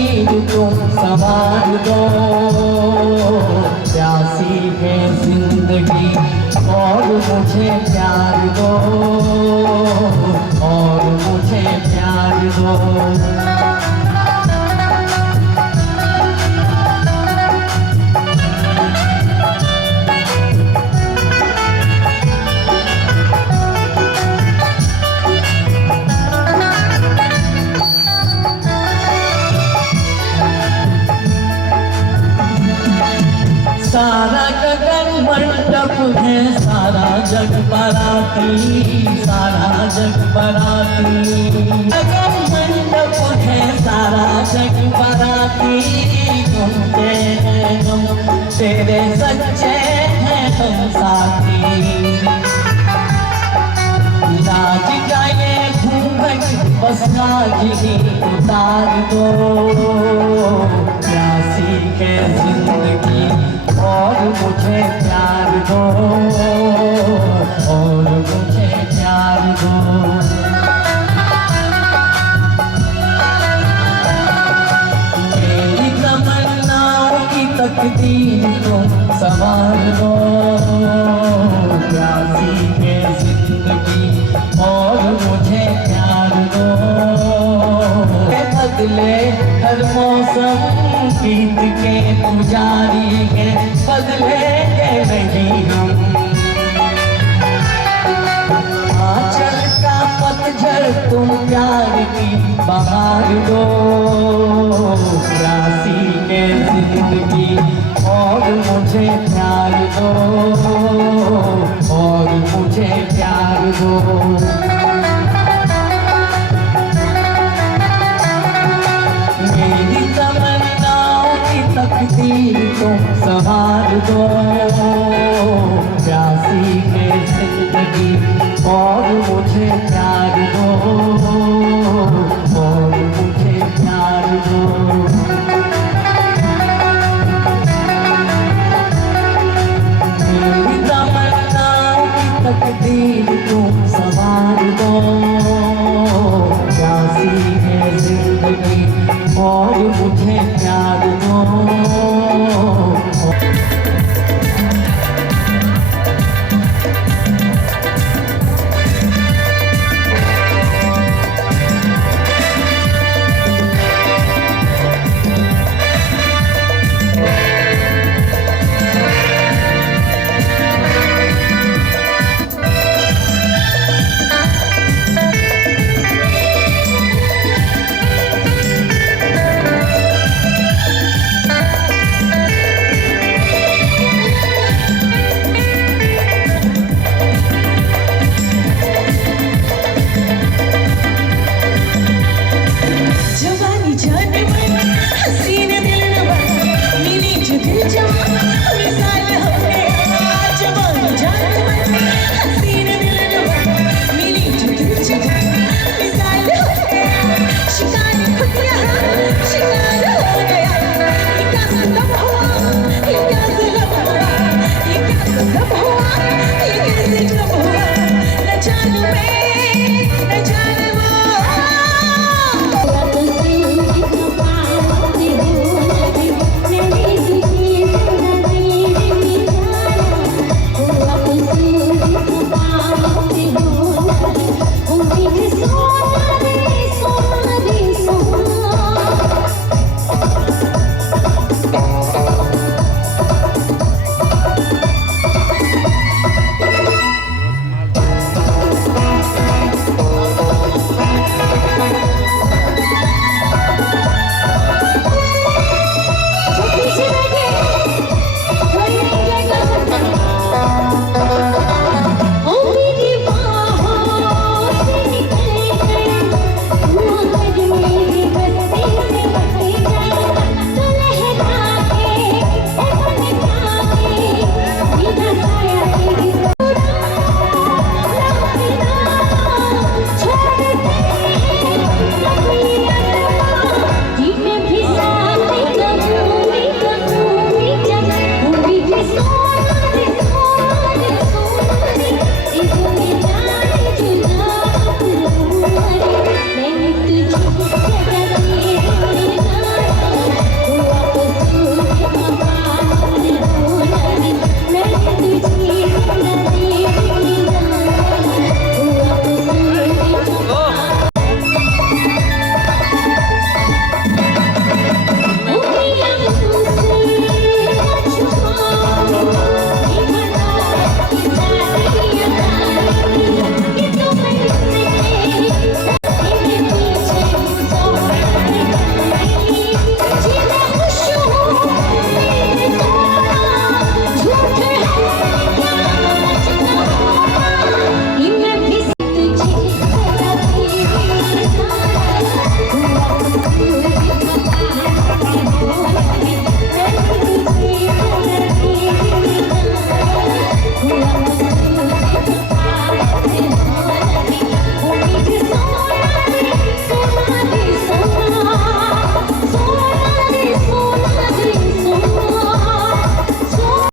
तकदीर तुम संवार दो। प्यासी है जिंदगी और मुझे प्यार दो, और मुझे प्यार दो। सारा गगन मंडप है, सारा जग बराती, सारा जग बराती। गगन मंडप है, सारा जग बराती। घूमते हैं हम तेरे सच्चे हैं हम साथी। लाज का ये घूंघट बस आज ही उतार दो। प्यासी है जिंदगी और मुझे प्यार दो, और मुझे प्यार दो। मेरी तमन्नाओं की तकदीर तुम संवार दो। प्यासी है जिंदगी और मुझे प्यार दो। बदले हर मौसम गीत के पुजारी है, बदलेंगे नहीं हम। आंचल का पतझड़ तुम प्यार की बहार दो। प्यासी है जिंदगी और मुझे प्यार दो, और मुझे प्यार दो। मेरी तमन्नाओं की तकदीर तुम संवार दो। प्यासी है जिंदगी और मुझे प्यार दो, और मुझे प्यार दो। मेरी तमन्नाओं की तकदीर तुम संवार दो। प्यासी है जिंदगी और मुझे प्यार दो।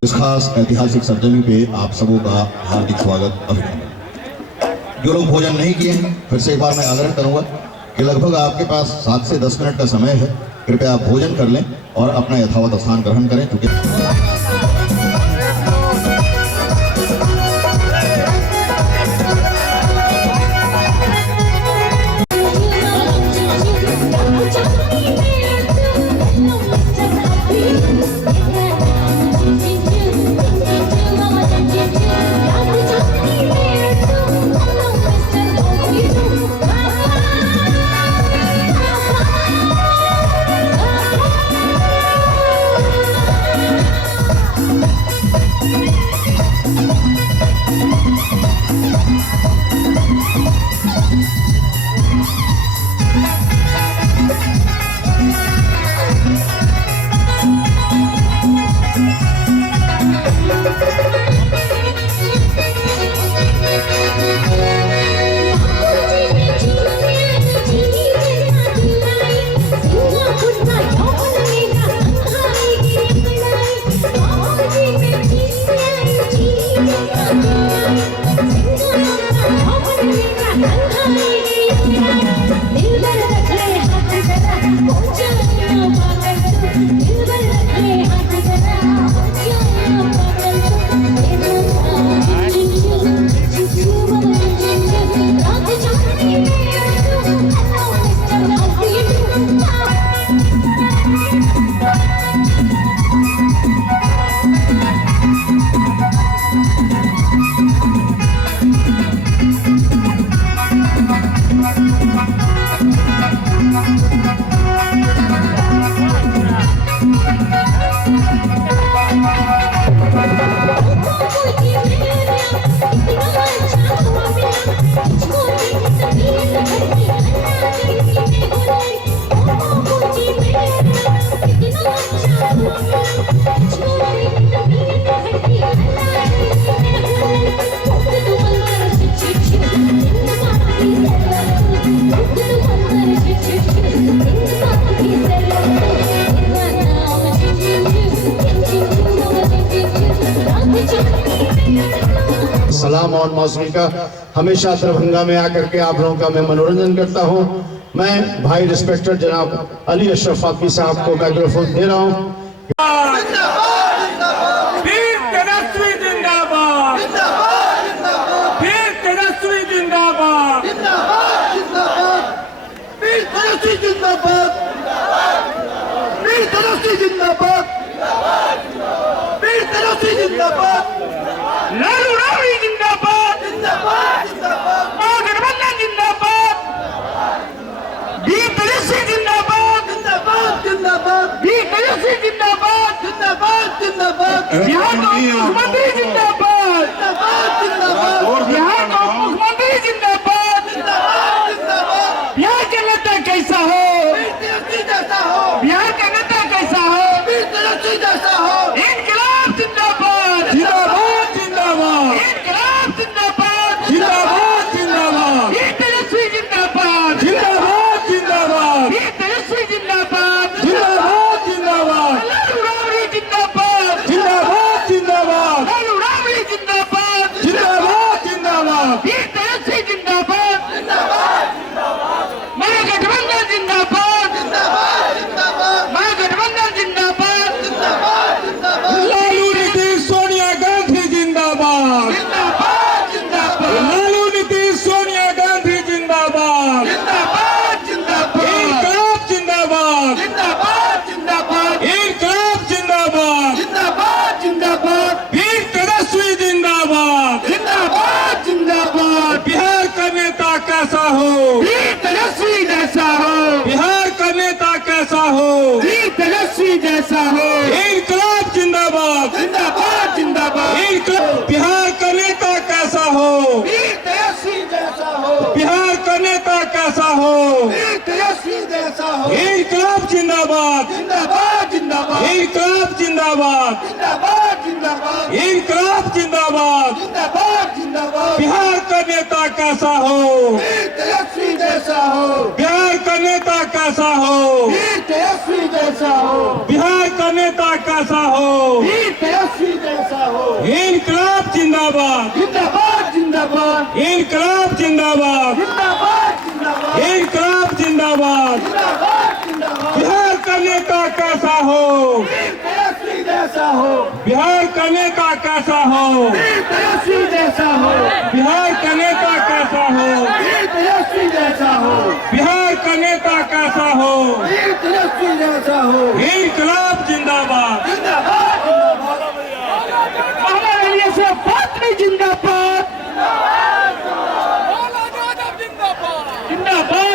इस खास ऐतिहासिक सरजमी पे आप सबों का हार्दिक स्वागत, अभिनंदन। जो लोग भोजन नहीं किए हैं, फिर से एक बार मैं आग्रह करूंगा कि लगभग आपके पास 7 से 10 मिनट का समय है। कृपया आप भोजन कर लें और अपना यथावत स्थान ग्रहण करें, क्योंकि सलाम और मौसमी का हमेशा दरभंगा में आकर के आप लोगों का मैं मनोरंजन करता हूं। मैं भाई रिस्पेक्टेड जनाब अली अशरफ फाकी साहब को माइक्रोफोन दे रहा हूं। लालू राबड़ी जिंदाबाद, गठबंधन जिंदाबाद, वीर तेजस्वी जिंदाबाद, वीर तेजस्वी जिंदाबाद, बिहार का मुख्यमंत्री जिंदाबाद, बिहार का मुख्यमंत्री जिंदाबाद, बिहार का नेता कैसा हो, बिहार का नेता कैसा हो, इनकलाब जिंदाबाद, जिंदाबाद जिंदाबाद, इनकलाब जिंदाबाद, जिंदाबाद जिंदाबाद, वीर तेजस्वी जिंदाबाद, जिंदाबाद जिंदाबाद, वीर तेजस्वी जिंदाबाद, जिंदाबाद जिंदाबाद, लालू राबड़ी जिंदाबाद, जिंदाबाद जिंदाबाद, लालू राबड़ी जिंदाबाद, जिंदाबाद जिंदाबाद, वीर तेजस्वी जिंदाबाद, मैं गठबंधन जिंदाबाद, मैं गठबंधन जिंदाबाद, लालू नीतीश सोनिया गांधी जिंदाबाद, लालू नीतीश सोनिया गांधी जिंदाबाद, इनकलाब जिंदाबाद, इनकलाब जिंदाबाद, वीर तेजस्वी जिंदाबाद, बिहार का नेता कैसा हो, वीर तेजस्वी जैसा हो, बिहार का नेता कैसा हो, वीर तेजस्वी जैसा हो, इनकलाब जिंदाबाद, इनकलाब, बिहार का नेता कैसा हो, वीर तेजस्वी जैसा हो, बिहार का नेता कैसा हो, वीर तेजस्वी जैसा हो, इनकलाब जिंदाबाद, इनकलाब जिंदाबाद, इनकलाब जिंदाबाद, बिहार का नेता कैसा हो, वीर तेजस्वी जैसा हो, बिहार का नेता कैसा हो, वीर तेजस्वी जैसा हो, बिहार का नेता कैसा हो, वीर तेजस्वी नेता कैसा हो, तेजस्वी जैसा हो, बिहार का नेता कैसा हो, तेजस्वी जैसा हो, बिहार का नेता कैसा हो, तेजस्वी जैसा हो, बिहार का नेता कैसा हो, तेजस्वी जैसा हो। इनकलाब जिंदाबाद, जिंदाबाद मोहम्मद अली अशरफ फातमी जिंदाबाद, जिंदाबाद।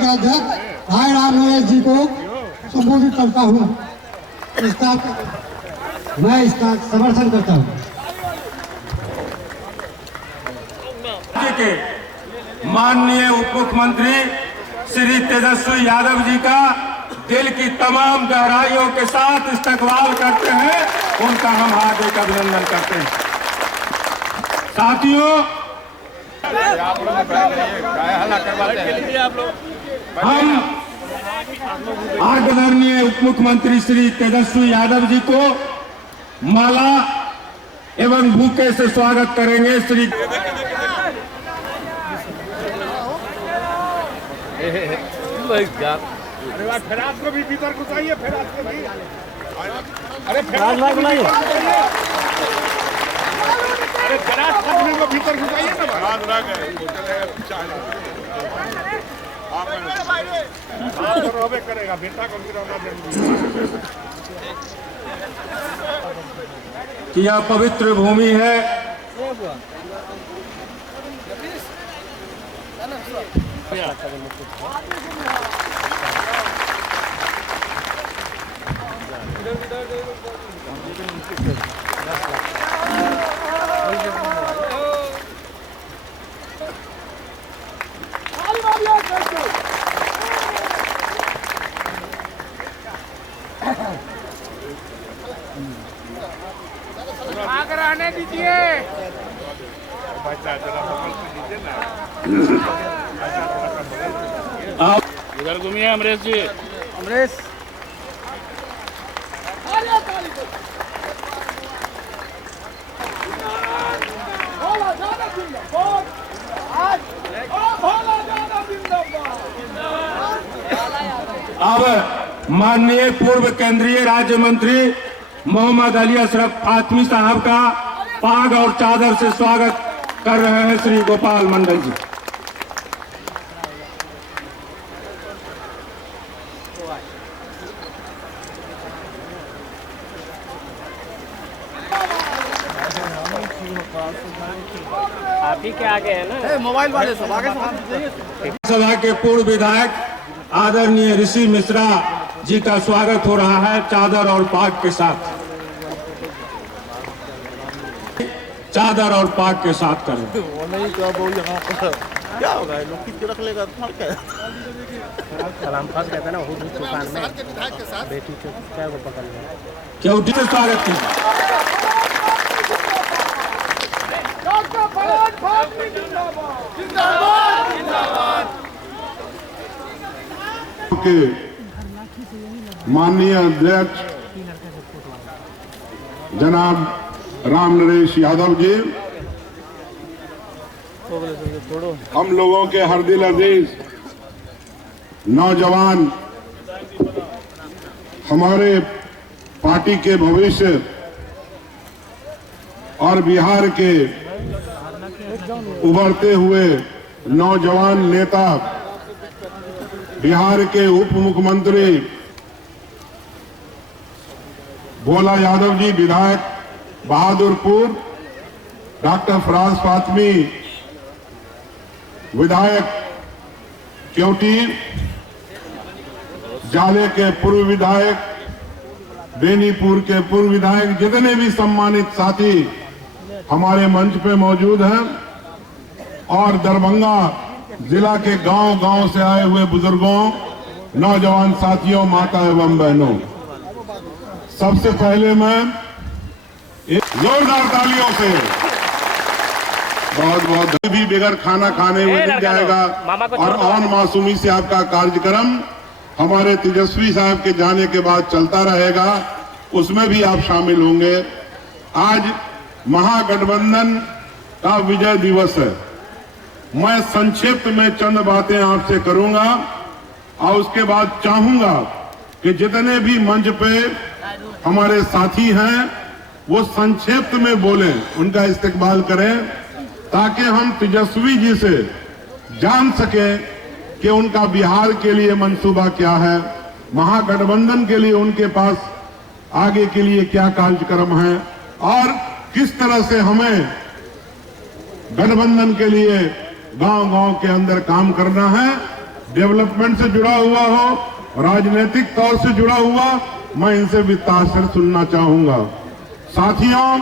के अध्यक्ष भाई राम नरेश जी को संबोधित करता हूँ। मैं इसका समर्थन करता हूँ। राज्य के माननीय उप मुख्यमंत्री श्री तेजस्वी यादव जी का दिल की तमाम गहराइयों के साथ इस्तकबाल करते हैं, उनका हम हार्दिक अभिनंदन करते हैं। साथियों, हम आदरणीय उप मुख्यमंत्री श्री तेजस्वी यादव जी को माला एवं बुके से स्वागत करेंगे। श्री अरे बात फिर आपको भी भीतर घुसाइए, फिर आपको भी अरे फिर अरे गराज आदमी को भीतर घुसाइए ना। रात रह गए आप रोबे करेगा बेटा को गिराना जरूरी कि यह पवित्र भूमि है। आकर आने दीजिए। इधर घूमिए अमरेश जी। अमरेश अब माननीय पूर्व केंद्रीय राज्य मंत्री मोहम्मद अली अशरफ फातमी साहब का पाग और चादर से स्वागत कर रहे हैं श्री गोपाल मंडल जी। आप ही के आगे है ना, मोबाइल वाले सब आगे सभा के पूर्व विधायक आदरणीय ऋषि मिश्रा जी का स्वागत हो रहा है चादर और पाग के साथ। चादर और पाग के साथ करें। क्या होगा, लोग कितने रख लेगा सलाम फंस गया था ना वो दुकान में, बेटी को क्या वो पकड़ लिया। केवटी से स्वागत कीजिए। के माननीय अध्यक्ष जनाब राम नरेश यादव जी, हम लोगों के हर दिल अजीज नौजवान, हमारे पार्टी के भविष्य और बिहार के उभरते हुए नौजवान नेता, बिहार के उप मुख्यमंत्री भोला यादव जी, विधायक बहादुरपुर, डॉक्टर फराज फातमी विधायक केवटी, जाले के पूर्व विधायक, बेनीपुर के पूर्व विधायक, जितने भी सम्मानित साथी हमारे मंच पे मौजूद हैं, और दरभंगा जिला के गांव-गांव से आए हुए बुजुर्गों, नौजवान साथियों, माता एवं बहनों, सबसे पहले मैं एक जोरदार तालियों से बहुत बहुत भी बगैर खाना खाने हुए मिल जाएगा। और ऑन मासूमी से आपका कार्यक्रम हमारे तेजस्वी साहब के जाने के बाद चलता रहेगा, उसमें भी आप शामिल होंगे। आज महागठबंधन का विजय दिवस है। मैं संक्षिप्त में चंद बातें आपसे करूंगा और उसके बाद चाहूंगा कि जितने भी मंच पे हमारे साथी हैं वो संक्षिप्त में बोलें, उनका इस्तेकबाल करें, ताकि हम तेजस्वी जी से जान सकें कि उनका बिहार के लिए मंसूबा क्या है, महागठबंधन के लिए उनके पास आगे के लिए क्या कार्यक्रम है और किस तरह से हमें गठबंधन के लिए गांव-गांव के अंदर काम करना है। डेवलपमेंट से जुड़ा हुआ हो, राजनीतिक तौर से जुड़ा हुआ, मैं इनसे विस्तार से सुनना चाहूंगा। साथियों,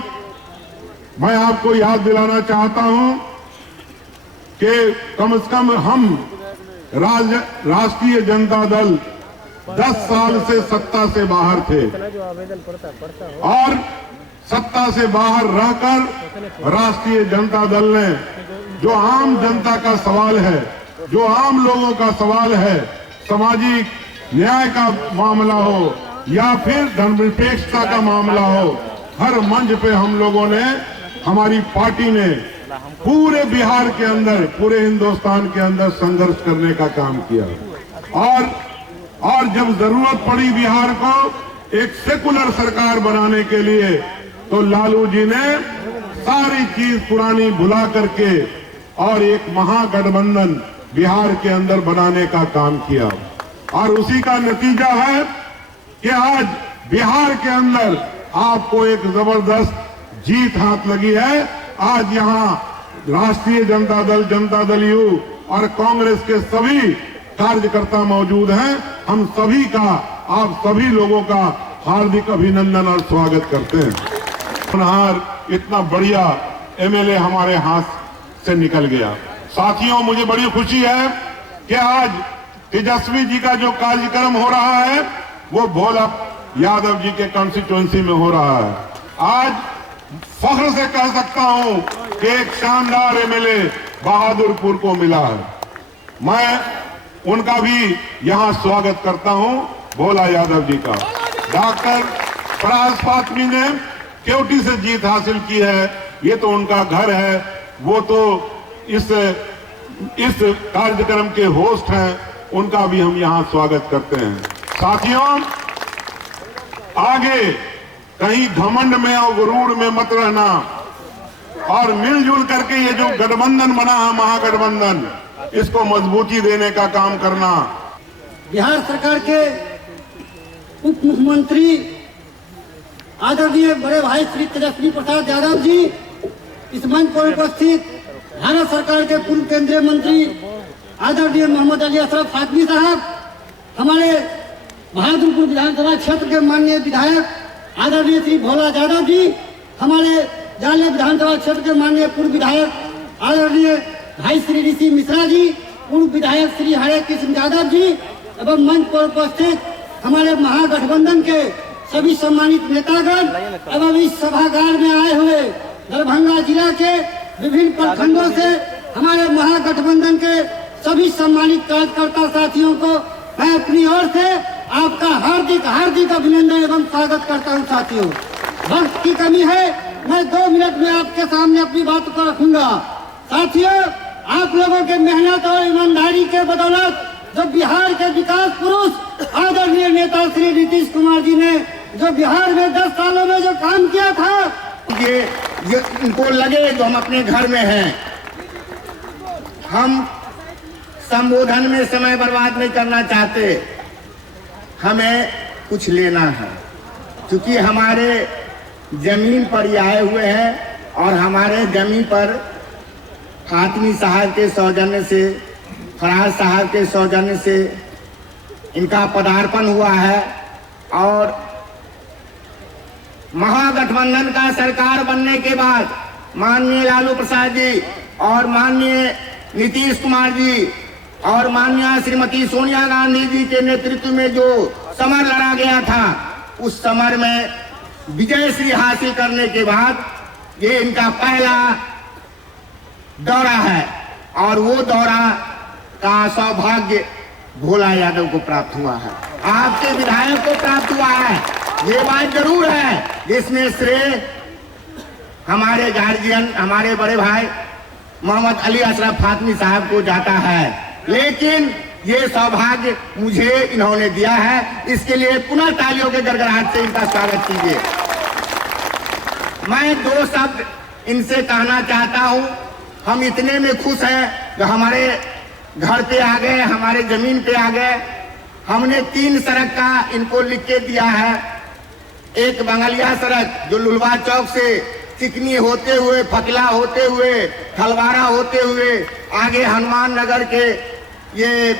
मैं आपको याद दिलाना चाहता हूं कि कम से कम हम राष्ट्रीय जनता दल 10 साल से सत्ता से बाहर थे और सत्ता से बाहर रहकर राष्ट्रीय जनता दल ने जो आम जनता का सवाल है, जो आम लोगों का सवाल है, सामाजिक न्याय का मामला हो या फिर धर्मनिरपेक्षता का मामला हो, हर मंच पे हम लोगों ने, हमारी पार्टी ने पूरे बिहार के अंदर, पूरे हिंदुस्तान के अंदर संघर्ष करने का काम किया और जब जरूरत पड़ी बिहार को एक सेकुलर सरकार बनाने के लिए, तो लालू जी ने सारी चीज पुरानी भुला करके और एक महागठबंधन बिहार के अंदर बनाने का काम किया और उसी का नतीजा है कि आज बिहार के अंदर आपको एक जबरदस्त जीत हाथ लगी है। आज यहाँ राष्ट्रीय जनता दल यू और कांग्रेस के सभी कार्यकर्ता मौजूद हैं। हम सभी का, आप सभी लोगों का हार्दिक अभिनंदन और स्वागत करते हैं। पुनः इतना बढ़िया एमएलए हमारे हाथ से निकल गया। साथियों, मुझे बड़ी खुशी है कि आज तेजस्वी जी का जो कार्यक्रम हो रहा है वो भोला यादव जी के कॉन्स्टिट्यूएंसी में हो रहा है। आज फख्र से कह सकता हूं कि एक शानदार एमएलए बहादुरपुर को मिला है। मैं उनका भी यहां स्वागत करता हूं, भोला यादव जी का। डॉक्टर फराज फातमी ने केवटी से जीत हासिल की है, ये तो उनका घर है, वो तो इस कार्यक्रम के होस्ट हैं, उनका भी हम यहां स्वागत करते हैं। साथियों, आगे कहीं घमंड में और गुरूर में मत रहना और मिलजुल करके ये जो गठबंधन बना है, महागठबंधन, इसको मजबूती देने का काम करना। बिहार सरकार के उप मुख्यमंत्री आदरणीय बड़े भाई श्री तेजस्वी प्रसाद यादव जी, इस मंच पर उपस्थित भारत सरकार के पूर्व केंद्रीय मंत्री आदरणीय मोहम्मद अली अशरफ फातमी साहब, हमारे बहादुरपुर विधानसभा क्षेत्र के माननीय विधायक आदरणीय श्री भोला यादव जी, हमारे जाले विधानसभा क्षेत्र के माननीय पूर्व विधायक आदरणीय भाई श्री ऋषि मिश्रा जी, पूर्व विधायक श्री हरे कृष्ण यादव जी एवं मंच पर उपस्थित हमारे महागठबंधन के सभी सम्मानित नेतागण एवं इस सभागार में आए हुए दरभंगा जिला के विभिन्न प्रखंडों से हमारे महागठबंधन के सभी सम्मानित कार्यकर्ता साथियों को मैं अपनी ओर से आपका हार्दिक हार्दिक अभिनंदन एवं स्वागत करता हूं। साथियों, वक्त की कमी है, मैं 2 मिनट में आपके सामने अपनी बात को रखूंगा। साथियों, आप लोगों के मेहनत और ईमानदारी के बदौलत जो बिहार के विकास पुरुष आदरणीय नेता श्री नीतीश कुमार जी ने जो बिहार में 10 सालों में जो काम किया था, ये इनको लगे जो हम अपने घर में हैं। हम संबोधन में समय बर्बाद नहीं करना चाहते, हमें कुछ लेना है, क्योंकि हमारे जमीन पर ये आए हुए हैं और हमारे जमीन पर फातमी साहब के सौजन्य से, फराज साहब के सौजन्य से इनका पदार्पण हुआ है और महागठबंधन का सरकार बनने के बाद माननीय लालू प्रसाद जी और माननीय नीतीश कुमार जी और माननीय श्रीमती सोनिया गांधी जी के नेतृत्व में जो समर लड़ा गया था, उस समर में विजयश्री हासिल करने के बाद ये इनका पहला दौरा है और वो दौरा का सौभाग्य भोला यादव को प्राप्त हुआ है, आपके विधायक को प्राप्त हुआ है। ये बात जरूर है जिसमें श्रेय हमारे गार्जियन, हमारे बड़े भाई मोहम्मद अली अशरफ फातमी साहब को जाता है, लेकिन ये सौभाग्य मुझे इन्होंने दिया है। इसके लिए पुनः तालियों के गड़गड़ाहट से इनका स्वागत कीजिए। मैं दो शब्द इनसे कहना चाहता हूं। हम इतने में खुश हैं कि हमारे घर पे आ गए, हमारे जमीन पे आ गए। हमने 3 सड़क का इनको लिख के दिया है। एक बंगलिया सड़क जो लुलवा चौक से चिकनी होते हुए, फकला होते हुए, खलवारा होते हुए आगे हनुमान नगर के ये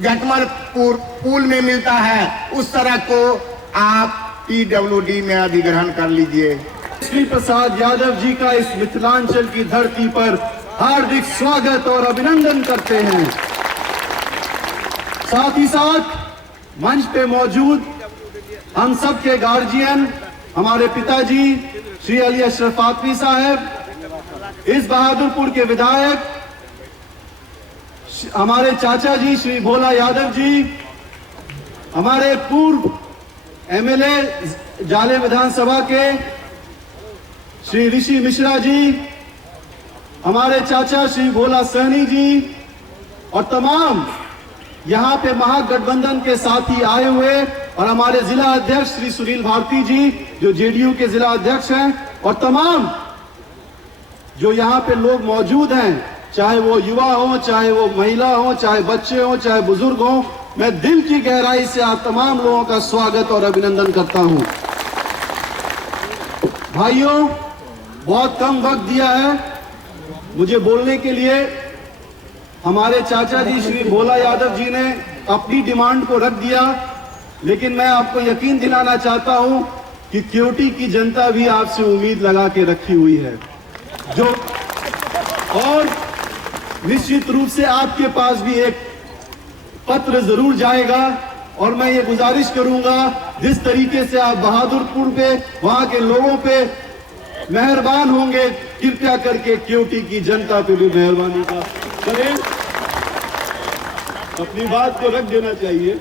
जटमलपुर पुल में मिलता है, उस सड़क को आप PWD में अधिग्रहण कर लीजिए। श्री प्रसाद यादव जी का इस मिथिलांचल की धरती पर हार्दिक स्वागत और अभिनंदन करते हैं। साथ ही साथ मंच पे मौजूद हम सब के गार्जियन, हमारे पिताजी श्री अली अशरफ फातमी साहब, इस बहादुरपुर के विधायक हमारे चाचा जी श्री भोला यादव जी, हमारे पूर्व MLA जाले विधानसभा के श्री ऋषि मिश्रा जी, हमारे चाचा श्री भोला सहनी जी और तमाम यहाँ पे महागठबंधन के साथी आए हुए, और हमारे जिला अध्यक्ष श्री सुनील भारती जी जो JDU के जिला अध्यक्ष हैं, और तमाम जो यहाँ पे लोग मौजूद हैं, चाहे वो युवा हो, चाहे वो महिला हो, चाहे बच्चे हो, चाहे बुजुर्ग हो, मैं दिल की गहराई से आप तमाम लोगों का स्वागत और अभिनंदन करता हूं। भाइयों, बहुत कम वक्त दिया है मुझे बोलने के लिए। हमारे चाचा जी श्री भोला यादव जी ने अपनी डिमांड को रख दिया, लेकिन मैं आपको यकीन दिलाना चाहता हूं कि क्योटी की जनता भी आपसे उम्मीद लगा के रखी हुई है, जो और निश्चित रूप से आपके पास भी एक पत्र जरूर जाएगा। और मैं ये गुजारिश करूंगा, जिस तरीके से आप बहादुरपुर पे वहां के लोगों पे मेहरबान होंगे, कृपया करके क्योटी की जनता पे भी मेहरबानी का करें। अपनी बात को रख देना चाहिए।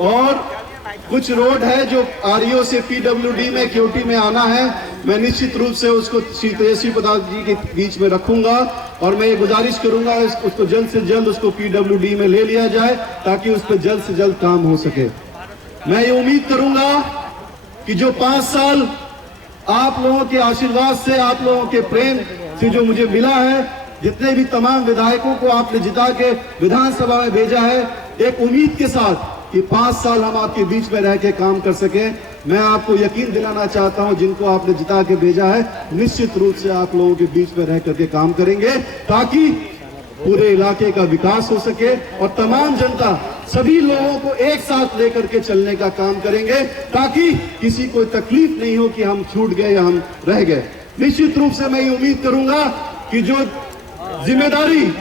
और कुछ रोड है जो REO से PWD में क्योटी में आना है, मैं निश्चित रूप से उसको श्री तेजस्वी प्रसाद जी के बीच में रखूंगा, और मैं ये गुजारिश करूंगा उसको जल्द से जल्द उसको PWD में ले लिया जाए, ताकि उस पर जल्द से जल्द काम हो सके। मैं ये उम्मीद करूंगा कि जो 5 साल आप लोगों के आशीर्वाद से, आप लोगों के प्रेम से जो मुझे मिला है, जितने भी तमाम विधायकों को आपने जिता के विधानसभा में भेजा है, एक उम्मीद के साथ कि 5 साल हम आपके बीच में रह के काम कर सके। मैं आपको यकीन दिलाना चाहता हूं, जिनको आपने जिता के भेजा है, निश्चित रूप से आप लोगों के बीच में रह करके काम करेंगे, ताकि पूरे इलाके का विकास हो सके, और तमाम जनता सभी लोगों को एक साथ लेकर के चलने का काम करेंगे, ताकि किसी को तकलीफ नहीं हो कि हम छूट गए या हम रह गए। निश्चित रूप से मैं ये उम्मीद करूंगा कि जो जिम्मेदारी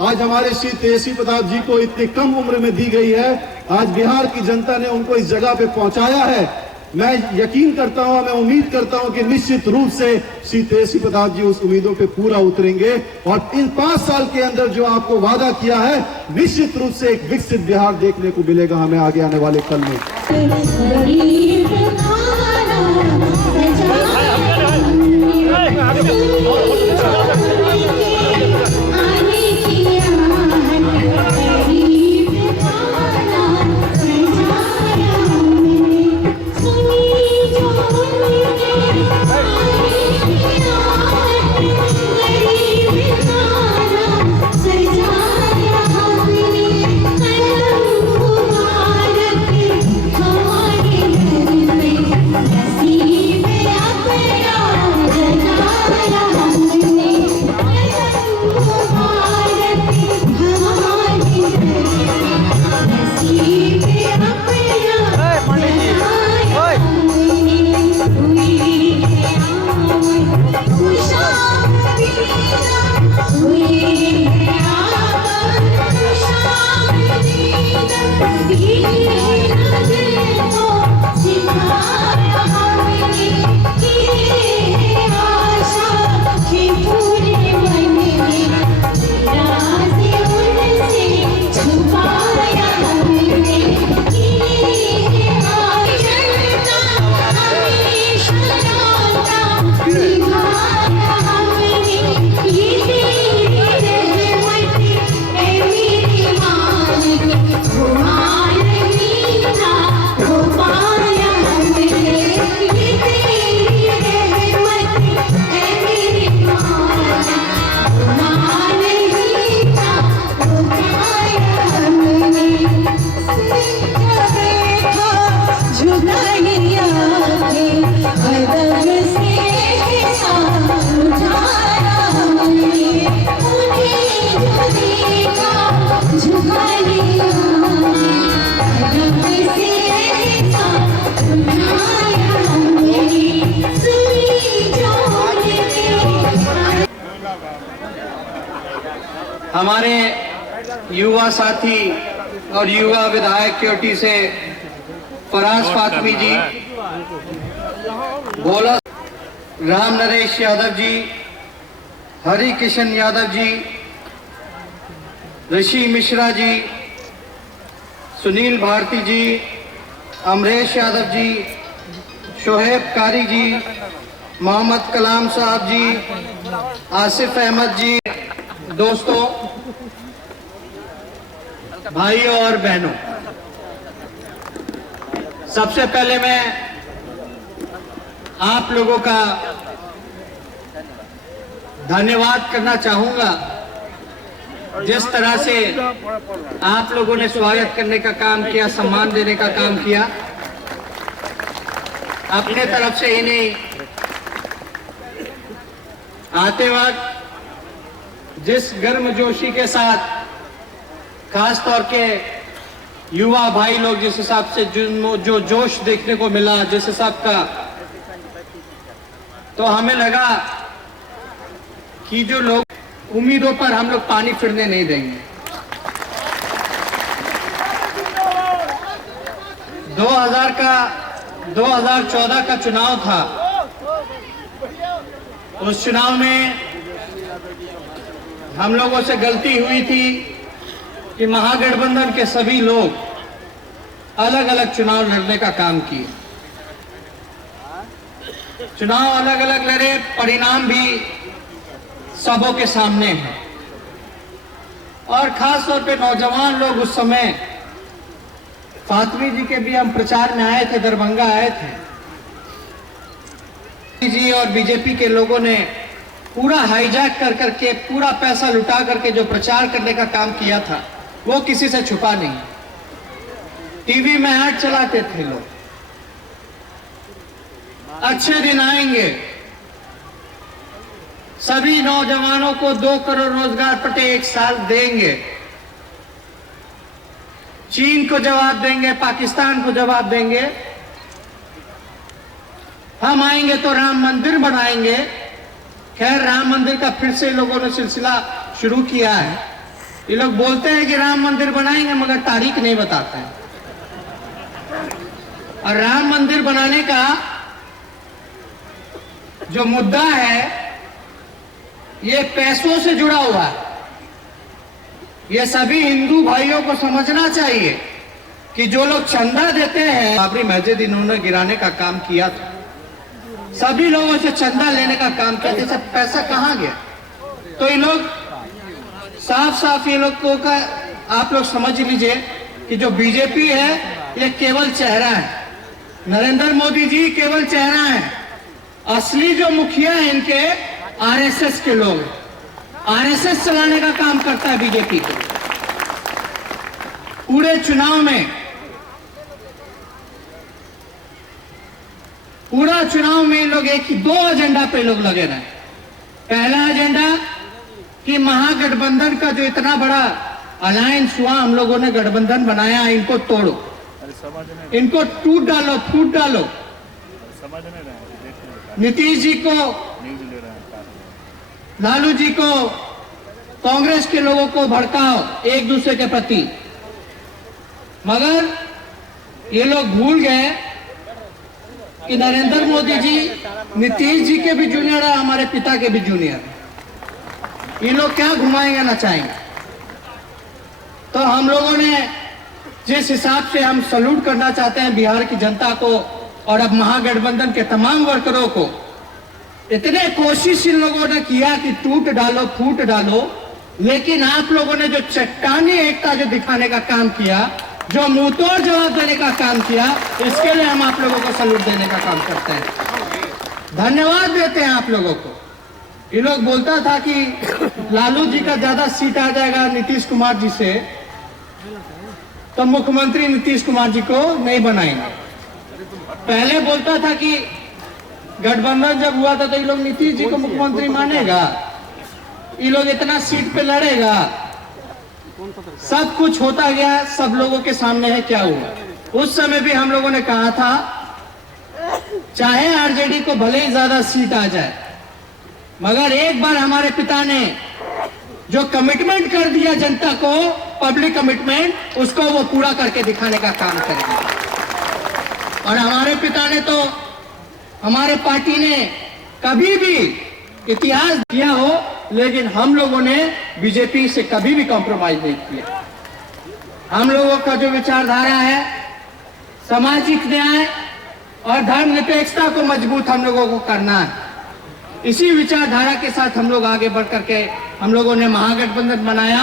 आज हमारे श्री तेजस्वी प्रसाद जी को इतनी कम उम्र में दी गई है, आज बिहार की जनता ने उनको इस जगह पे पहुंचाया है। मैं यकीन करता हूं, मैं उम्मीद करता हूं कि निश्चित रूप से श्री तेजस्वी प्रसाद जी उस उम्मीदों पे पूरा उतरेंगे, और इन 5 साल के अंदर जो आपको वादा किया है, निश्चित रूप से एक विकसित बिहार देखने को मिलेगा हमें आगे आने वाले कल में। हमारे युवा साथी और युवा विधायक केवटी से फराज फातमी जी, भोला राम नरेश यादव जी, हरि किशन यादव जी, ऋषि मिश्रा जी, सुनील भारती जी, अमरेश यादव जी, शोहेब कारी जी, मोहम्मद कलाम साहब जी, आसिफ अहमद जी। दोस्तों, भाइयों और बहनों, सबसे पहले मैं आप लोगों का धन्यवाद करना चाहूंगा। जिस तरह से आप लोगों ने स्वागत करने का काम किया, सम्मान देने का काम किया, अपने तरफ से ही नहीं, आते वक्त जिस गर्मजोशी के साथ खास तौर के युवा भाई लोग जिस हिसाब से जो जोश देखने को मिला, जिस हिसाब का, तो हमें लगा कि जो लोग उम्मीदों पर हम लोग पानी फिरने नहीं देंगे। 2014 का चुनाव था। उस चुनाव में हम लोगों से गलती हुई थी कि महागठबंधन के सभी लोग अलग अलग चुनाव लड़ने का काम किए। चुनाव अलग अलग लड़े, परिणाम भी सबों के सामने है। और खास तौर पे नौजवान लोग उस समय, फातमी जी के भी हम प्रचार में आए थे, दरभंगा आए थे जी, और बीजेपी के लोगों ने पूरा हाईजैक कर करके, पूरा पैसा लुटा करके जो प्रचार करने का काम किया था, वो किसी से छुपा नहीं। टीवी में ऐड चलाते थे लोग, अच्छे दिन आएंगे, सभी नौजवानों को 2 करोड़ रोजगार प्रत्येक साल देंगे, चीन को जवाब देंगे, पाकिस्तान को जवाब देंगे, हम आएंगे तो राम मंदिर बनाएंगे। खैर, राम मंदिर का फिर से लोगों ने सिलसिला शुरू किया है। ये लोग बोलते हैं कि राम मंदिर बनाएंगे, मगर तारीख नहीं बताते हैं। और राम मंदिर बनाने का जो मुद्दा है, ये पैसों से जुड़ा हुआ है। ये सभी हिंदू भाइयों को समझना चाहिए कि जो लोग चंदा देते हैं, बाबरी मस्जिद इन्होंने गिराने का काम किया था, सभी लोगों से चंदा लेने का काम किया था, सब पैसा कहां गया? तो ये लोग साफ साफ, ये लोग को का आप लोग समझ लीजिए कि जो बीजेपी है ये केवल चेहरा है, नरेंद्र मोदी जी केवल चेहरा है। असली जो मुखिया है इनके आरएसएस के लोग, आरएसएस चलाने का काम करता है बीजेपी को। पूरे चुनाव में, पूरा चुनाव में लोग एक ही 2 एजेंडा पे लोग लगे रहे। पहला एजेंडा कि महागठबंधन का जो इतना बड़ा अलायंस हुआ, हम लोगों ने गठबंधन बनाया, इनको तोड़ो, इनको टूट डालो, फूट डालो। नीतीश जी को, लालू जी को, कांग्रेस के लोगों को भड़काओ एक दूसरे के प्रति। मगर ये लोग भूल गए कि नरेंद्र मोदी जी नीतीश जी के भी जूनियर है, हमारे पिता के भी जूनियर है। ये लोग क्या घुमाएंगे ना चाहेंगे। तो हम लोगों ने जिस हिसाब से हम सल्यूट करना चाहते हैं बिहार की जनता को और अब महागठबंधन के तमाम वर्करों को, इतने कोशिश इन लोगों ने किया कि टूट डालो, फूट डालो, लेकिन आप लोगों ने जो चट्टानी एकता जो दिखाने का काम किया, जो मुंहतोड़ जवाब देने का काम किया, इसके लिए हम आप लोगों को सल्यूट देने का काम करते हैं, धन्यवाद देते हैं आप लोगों को। ये लोग बोलता था कि लालू जी का ज्यादा सीट आ जाएगा नीतीश कुमार जी से, तो मुख्यमंत्री नीतीश कुमार जी को नहीं बनाएंगे। पहले बोलता था कि गठबंधन जब हुआ था तो ये लोग नीतीश जी को मुख्यमंत्री मानेगा, ये लोग इतना सीट पे लड़ेगा। सब कुछ होता गया, सब लोगों के सामने है क्या हुआ। उस समय भी हम लोगों ने कहा था, चाहे आरजेडी को भले ही ज्यादा सीट आ जाए, मगर एक बार हमारे पिता ने जो कमिटमेंट कर दिया जनता को, पब्लिक कमिटमेंट, उसको वो पूरा करके दिखाने का काम करेंगे। और हमारे पिता ने तो, हमारे पार्टी ने कभी भी इतिहास दिया हो, लेकिन हम लोगों ने बीजेपी से कभी भी कॉम्प्रोमाइज नहीं किया। हम लोगों का जो विचारधारा है, सामाजिक न्याय और धर्मनिरपेक्षता को मजबूत हम लोगों को करना है। इसी विचारधारा के साथ हम लोग आगे बढ़ करके हम लोगों ने महागठबंधन बनाया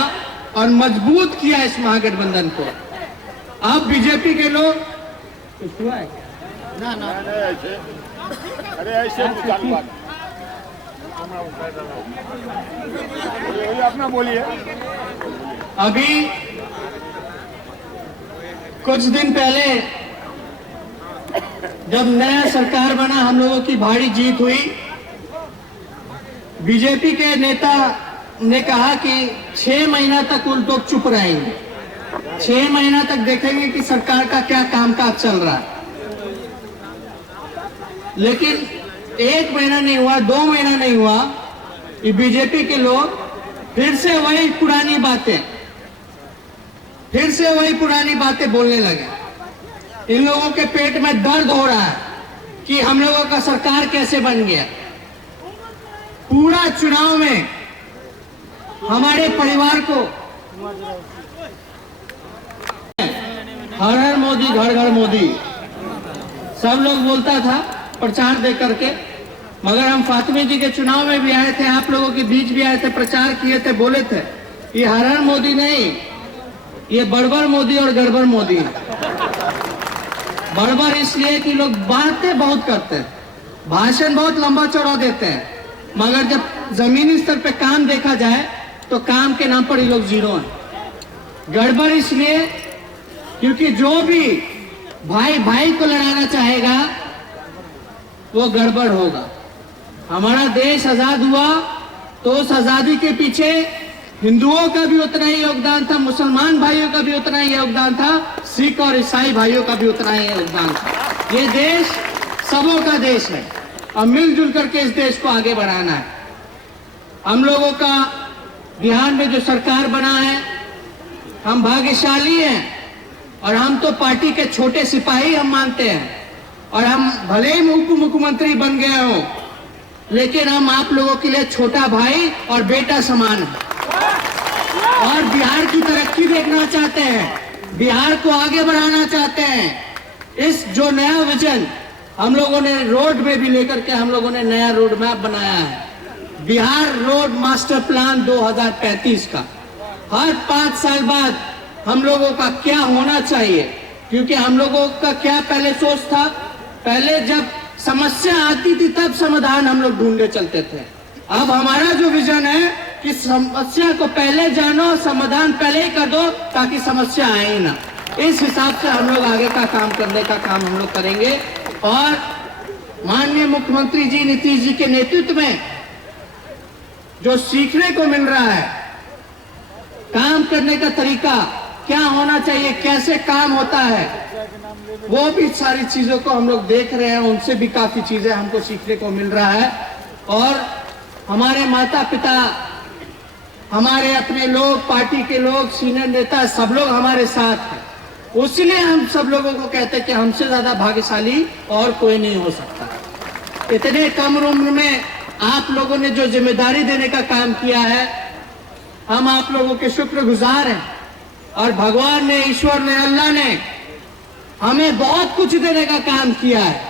और मजबूत किया इस महागठबंधन को। अब बीजेपी के लोग कुछ हुआ है क्या? ना अरे ऐसे अपना बोलिए। अभी कुछ दिन पहले जब नया सरकार बना, हम लोगों की भारी जीत हुई। बीजेपी के नेता ने कहा कि 6 महीना तक उन लोग चुप रहेंगे, 6 महीना तक देखेंगे कि सरकार का क्या कामकाज चल रहा है। लेकिन 1 महीना नहीं हुआ, 2 महीना नहीं हुआ, ये बीजेपी के लोग फिर से वही पुरानी बातें बोलने लगे। इन लोगों के पेट में दर्द हो रहा है कि हम लोगों का सरकार कैसे बन गया। पूरा चुनाव में हमारे परिवार को हर हर मोदी, घर घर मोदी सब लोग बोलता था प्रचार दे करके, मगर हम फातिमा जी के चुनाव में भी आए थे, आप लोगों के बीच भी आए थे, प्रचार किए थे, बोले थे ये हर हर मोदी नहीं, ये बड़बड़ मोदी और गड़बड़ मोदी है। बड़बड़ इसलिए कि लोग बातें बहुत करते हैं, भाषण बहुत लंबा चौड़ा देते हैं, मगर जब जमीनी स्तर पे काम देखा जाए तो काम के नाम पर ये लोग जीरो हैं। गड़बड़ इसलिए क्योंकि जो भी भाई भाई को लड़ाना चाहेगा वो गड़बड़ होगा। हमारा देश आजाद हुआ तो उस आजादी के पीछे हिंदुओं का भी उतना ही योगदान था, मुसलमान भाइयों का भी उतना ही योगदान था, सिख और ईसाई भाइयों का भी उतना ही योगदान था। ये देश सबों का देश है और मिलजुल करके इस देश को आगे बढ़ाना है। हम लोगों का बिहार में जो सरकार बना है, हम भाग्यशाली हैं और हम तो पार्टी के छोटे सिपाही हम मानते हैं। और हम भले ही उप मुख्यमंत्री बन गए हो, लेकिन हम आप लोगों के लिए छोटा भाई और बेटा समान है और बिहार की तरक्की देखना चाहते हैं, बिहार को आगे बढ़ाना चाहते हैं। इस जो नया विजन हम लोगों ने रोड में भी लेकर के हम लोगों ने नया रोड मैप बनाया है, बिहार रोड मास्टर प्लान 2035 का। हर 5 साल बाद हम लोगों का क्या होना चाहिए, क्योंकि हम लोगों का क्या पहले सोच था, पहले जब समस्या आती थी तब समाधान हम लोग ढूंढने चलते थे। अब हमारा जो विजन है कि समस्या को पहले जानो, समाधान पहले ही कर दो ताकि समस्या आए ही ना। इस हिसाब से हम लोग आगे का काम करने का काम हम लोग करेंगे। और माननीय मुख्यमंत्री जी नीतीश जी के नेतृत्व में जो सीखने को मिल रहा है, काम करने का तरीका क्या होना चाहिए, कैसे काम होता है, वो भी सारी चीजों को हम लोग देख रहे हैं, उनसे भी काफी चीजें हमको सीखने को मिल रहा है। और हमारे माता पिता, हमारे अपने लोग, पार्टी के लोग, सीनियर नेता, सब लोग हमारे साथ हैं। उसलिए हम सब लोगों को कहते हैं कि हमसे ज्यादा भाग्यशाली और कोई नहीं हो सकता। इतने कम उम्र में आप लोगों ने जो जिम्मेदारी देने का काम किया है, हम आप लोगों के शुक्रगुजार हैं। और भगवान ने, ईश्वर ने, अल्लाह ने हमें बहुत कुछ देने का काम किया है।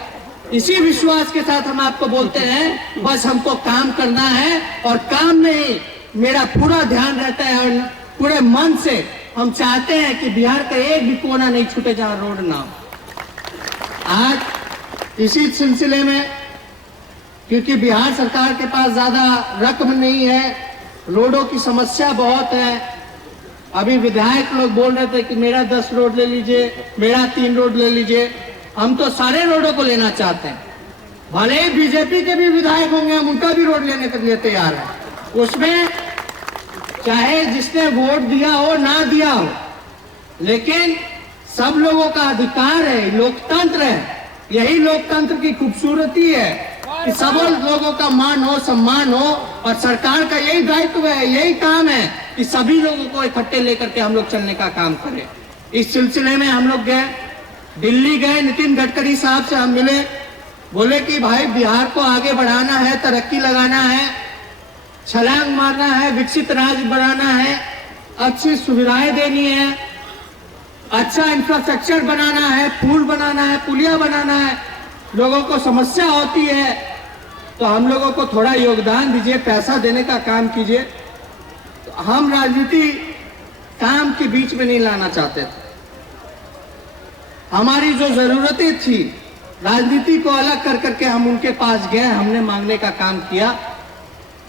इसी विश्वास के साथ हम आपको बोलते हैं, बस हमको काम करना है और काम में मेरा पूरा ध्यान रहता है और पूरे मन से हम चाहते हैं कि बिहार का एक भी कोना नहीं छूटे जहां रोड ना हो। आज इसी सिलसिले में, क्योंकि बिहार सरकार के पास ज्यादा रकम नहीं है, रोडों की समस्या बहुत है। अभी विधायक लोग बोल रहे थे कि मेरा 10 रोड ले लीजिए, मेरा 3 रोड ले लीजिए। हम तो सारे रोडों को लेना चाहते हैं, भले ही बीजेपी के भी विधायक होंगे, हम उनका भी रोड लेने के लिए तैयार हैं। उसमें चाहे जिसने वोट दिया हो ना दिया हो, लेकिन सब लोगों का अधिकार है, लोकतंत्र है। यही लोकतंत्र की खूबसूरती है कि सब लोगों का मान हो, सम्मान हो, और सरकार का यही दायित्व है, यही काम है कि सभी लोगों को इकट्ठे लेकर के हम लोग चलने का काम करें। इस सिलसिले में हम लोग गए, दिल्ली गए, नितिन गडकरी साहब से हम मिले, बोले कि भाई बिहार को आगे बढ़ाना है, तरक्की लगाना है, छलांग मारना है, विकसित राज्य बनाना है, अच्छी सुविधाएं देनी है, अच्छा इंफ्रास्ट्रक्चर बनाना है, पुल बनाना है, पुलिया बनाना है। लोगों को समस्या होती है तो हम लोगों को थोड़ा योगदान दीजिए, पैसा देने का काम कीजिए। तो हम राजनीति काम के बीच में नहीं लाना चाहते थे। हमारी जो जरूरतें थी, राजनीति को अलग कर करके हम उनके पास गए, हमने मांगने का काम किया।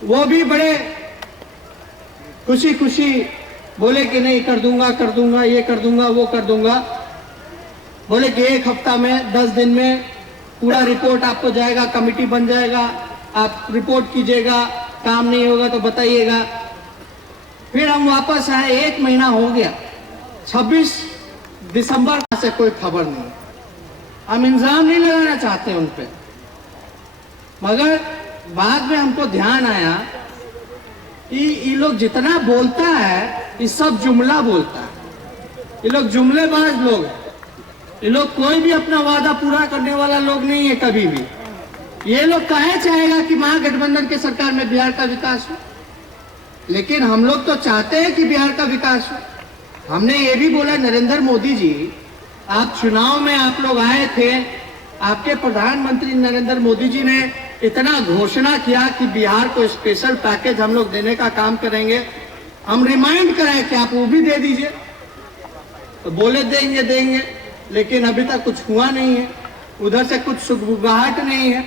वो भी बड़े खुशी खुशी बोले कि नहीं कर दूंगा, ये कर दूंगा, वो कर दूंगा। बोले कि 1 हफ्ता में, 10 दिन में पूरा रिपोर्ट आपको जाएगा, कमेटी बन जाएगा, आप रिपोर्ट कीजिएगा, काम नहीं होगा तो बताइएगा। फिर हम वापस आए, 1 महीना हो गया, 26 दिसंबर से कोई खबर नहीं। हम इल्जाम नहीं लगाना चाहते उन पे, मगर बाद में हमको ध्यान आया कि ये लोग जितना बोलता है ये सब जुमला बोलता है। ये लोग जुमलेबाज लोग, ये लोग कोई भी अपना वादा पूरा करने वाला लोग नहीं है कभी भी। ये लोग कहे चाहेगा कि महागठबंधन के सरकार में बिहार का विकास हो, लेकिन हम लोग तो चाहते हैं कि बिहार का विकास हो। हमने ये भी बोला, नरेंद्र मोदी जी, आप चुनाव में आप लोग आए थे, आपके प्रधानमंत्री नरेंद्र मोदी जी ने इतना घोषणा किया कि बिहार को स्पेशल पैकेज हम लोग देने का काम करेंगे। हम रिमाइंड कराए कि आप वो भी दे दीजिए, तो बोले देंगे, लेकिन अभी तक कुछ हुआ नहीं है, उधर से कुछ सुगबुगाहट नहीं है।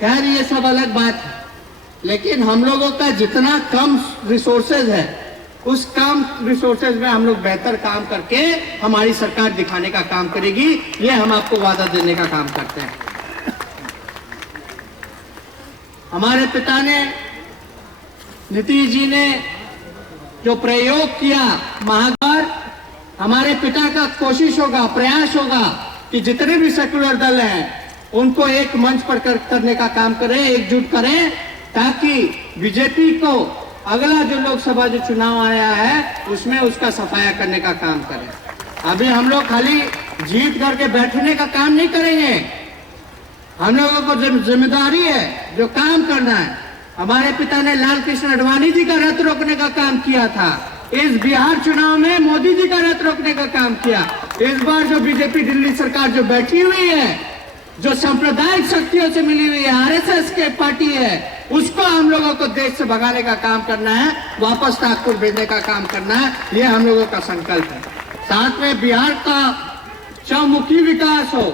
खैर ये सब अलग बात है, लेकिन हम लोगों का जितना कम रिसोर्सेज है, उस कम रिसोर्सेज में हम लोग बेहतर काम करके हमारी सरकार दिखाने का काम करेगी। ये हम आपको वादा देने का काम करते हैं। हमारे पिता ने, नीतीश जी ने जो प्रयोग किया महागार, हमारे पिता का कोशिश होगा, प्रयास होगा कि जितने भी सेक्युलर दल हैं उनको एक मंच पर करने का काम करें, एकजुट करें, ताकि बीजेपी को अगला जो लोकसभा जो चुनाव आया है उसमें उसका सफाया करने का काम करें। अभी हम लोग खाली जीत करके बैठने का काम नहीं करेंगे, हम लोगों को जिम्मेदारी है जो काम करना है। हमारे पिता ने लाल कृष्ण आडवाणी जी का रथ रोकने का काम किया था, इस बिहार चुनाव में मोदी जी का रथ रोकने का काम किया। इस बार जो बीजेपी दिल्ली सरकार जो बैठी हुई है, जो सांप्रदायिक शक्तियों से मिली हुई है, आरएसएस के पार्टी है, उसको हम लोगों को देश से भगाने का काम करना है, वापस नागपुर भेजने का काम करना है। ये हम लोगों का संकल्प है। साथ में बिहार का चौमुखी विकास हो,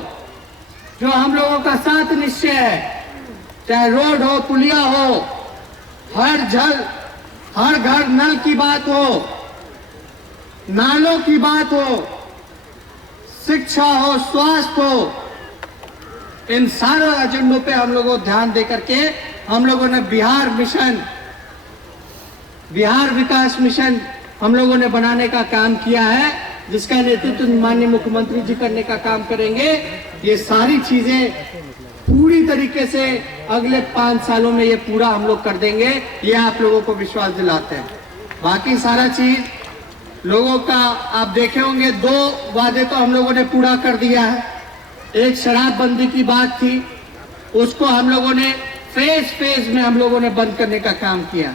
जो हम लोगों का साथ निश्चय है, चाहे रोड हो, पुलिया हो, हर घर नल की बात हो, नालों की बात हो, शिक्षा हो, स्वास्थ्य हो, इन सारे एजेंडों पे हम लोगों को ध्यान दे करके हम लोगों ने बिहार विकास मिशन हम लोगों ने बनाने का काम किया है, जिसका नेतृत्व माननीय मुख्यमंत्री जी करने का काम करेंगे। ये सारी चीजें पूरी तरीके से अगले 5 सालों में ये पूरा हम लोग कर देंगे, ये आप लोगों को विश्वास दिलाते हैं। बाकी सारा चीज लोगों का आप देखे होंगे, 2 वादे तो हम लोगों ने पूरा कर दिया है। एक शराबबंदी की बात थी, उसको हम लोगों ने फेज में हम लोगों ने बंद करने का काम किया।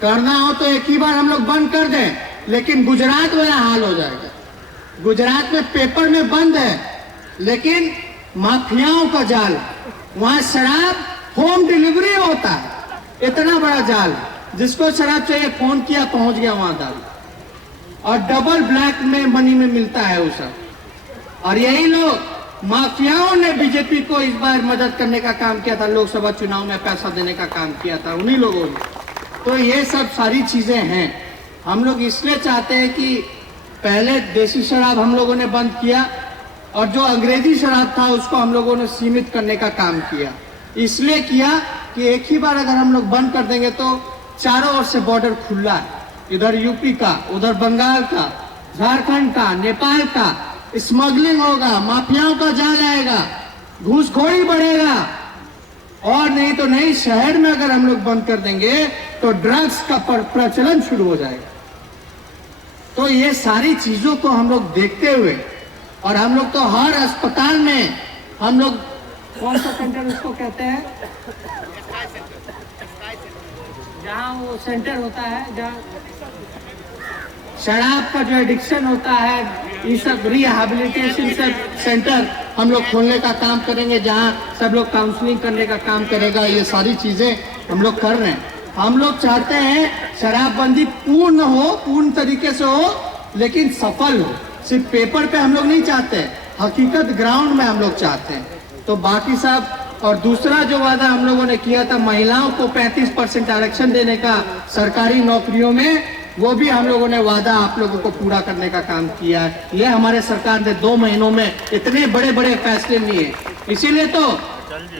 करना हो तो एक ही बार हम लोग बंद कर दें, लेकिन गुजरात वाला हाल हो जाएगा। गुजरात में पेपर में बंद है, लेकिन माफियाओं का जाल, वहां शराब होम डिलीवरी होता है, इतना बड़ा जाल, जिसको शराब चाहिए फोन किया पहुंच गया वहां दारू, और डबल ब्लैक में मनी में मिलता है वो सब। और यही लोग माफियाओं ने बीजेपी को इस बार मदद करने का काम किया था, लोकसभा चुनाव में पैसा देने का काम किया था उन्हीं लोगों ने। तो ये सब सारी चीजें हैं। हम लोग इसलिए चाहते हैं कि पहले देसी शराब हम लोगों ने बंद किया, और जो अंग्रेजी शराब था उसको हम लोगों ने सीमित करने का काम किया। इसलिए किया कि एक ही बार अगर हम लोग बंद कर देंगे तो चारों ओर से बॉर्डर खुला है, इधर यूपी का, उधर बंगाल का, झारखंड का, नेपाल का, स्मगलिंग होगा, माफियाओं का जाल आएगा, घूसखोरी बढ़ेगा, और नहीं तो नहीं, शहर में अगर हम लोग बंद कर देंगे तो ड्रग्स का प्रचलन शुरू हो जाएगा। तो ये सारी चीजों को हम लोग देखते हुए, और हम लोग तो हर अस्पताल में हम लोग, कौन सा सेंटर उसको कहते हैं, जहाँ वो सेंटर होता है जहाँ शराब का जो एडिक्शन होता है, ये सब रिहैबिलिटेशन सेंटर हम लोग खोलने का काम करेंगे, जहाँ सब लोग काउंसलिंग करने का काम करेगा। ये सारी चीजें हम लोग कर रहे हैं। हम लोग चाहते हैं शराबबंदी पूर्ण हो, पूर्ण तरीके से हो, लेकिन सफल हो। सिर्फ पेपर पे हम लोग नहीं चाहते, हकीकत ग्राउंड में हम लोग चाहते हैं। तो बाकी सब, और दूसरा जो वादा हम लोगों ने किया था महिलाओं को 35% आरक्षण देने का सरकारी नौकरियों में, वो भी हम लोगों ने वादा आप लोगों को पूरा करने का काम किया है। ये हमारे सरकार ने 2 महीनों में इतने बड़े बड़े फैसले लिए। इसीलिए तो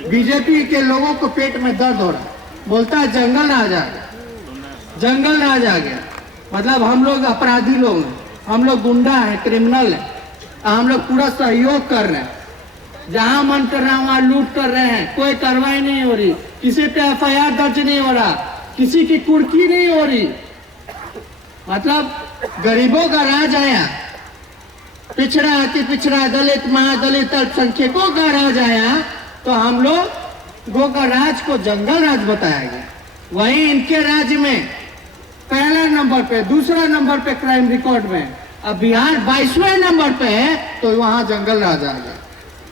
बीजेपी के लोगों को पेट में दर्द हो रहा है, बोलता है जंगल राज आ गया, जंगल राज आ गया। मतलब हम लोग अपराधी लोग हैं, हम लोग गुंडा है, क्रिमिनल है, हम लोग पूरा सहयोग कर रहे हैं। जहां मन कर रहा है वहां लूट कर रहे हैं, कोई कार्रवाई नहीं हो रही, किसी पे FIR दर्ज नहीं हो रहा, किसी की कुर्की नहीं हो रही। मतलब गरीबों का राज आया, पिछड़ा अति पिछड़ा, दलित महादलित अल्पसंख्यकों का राज आया, तो हम लोग गो का राज को जंगल राज बताया गया। वहीं इनके राज्य में पहला नंबर पे, दूसरा नंबर पे क्राइम रिकॉर्ड में, अब बिहार 22वें नंबर पे है, तो वहां जंगल राज आ गया।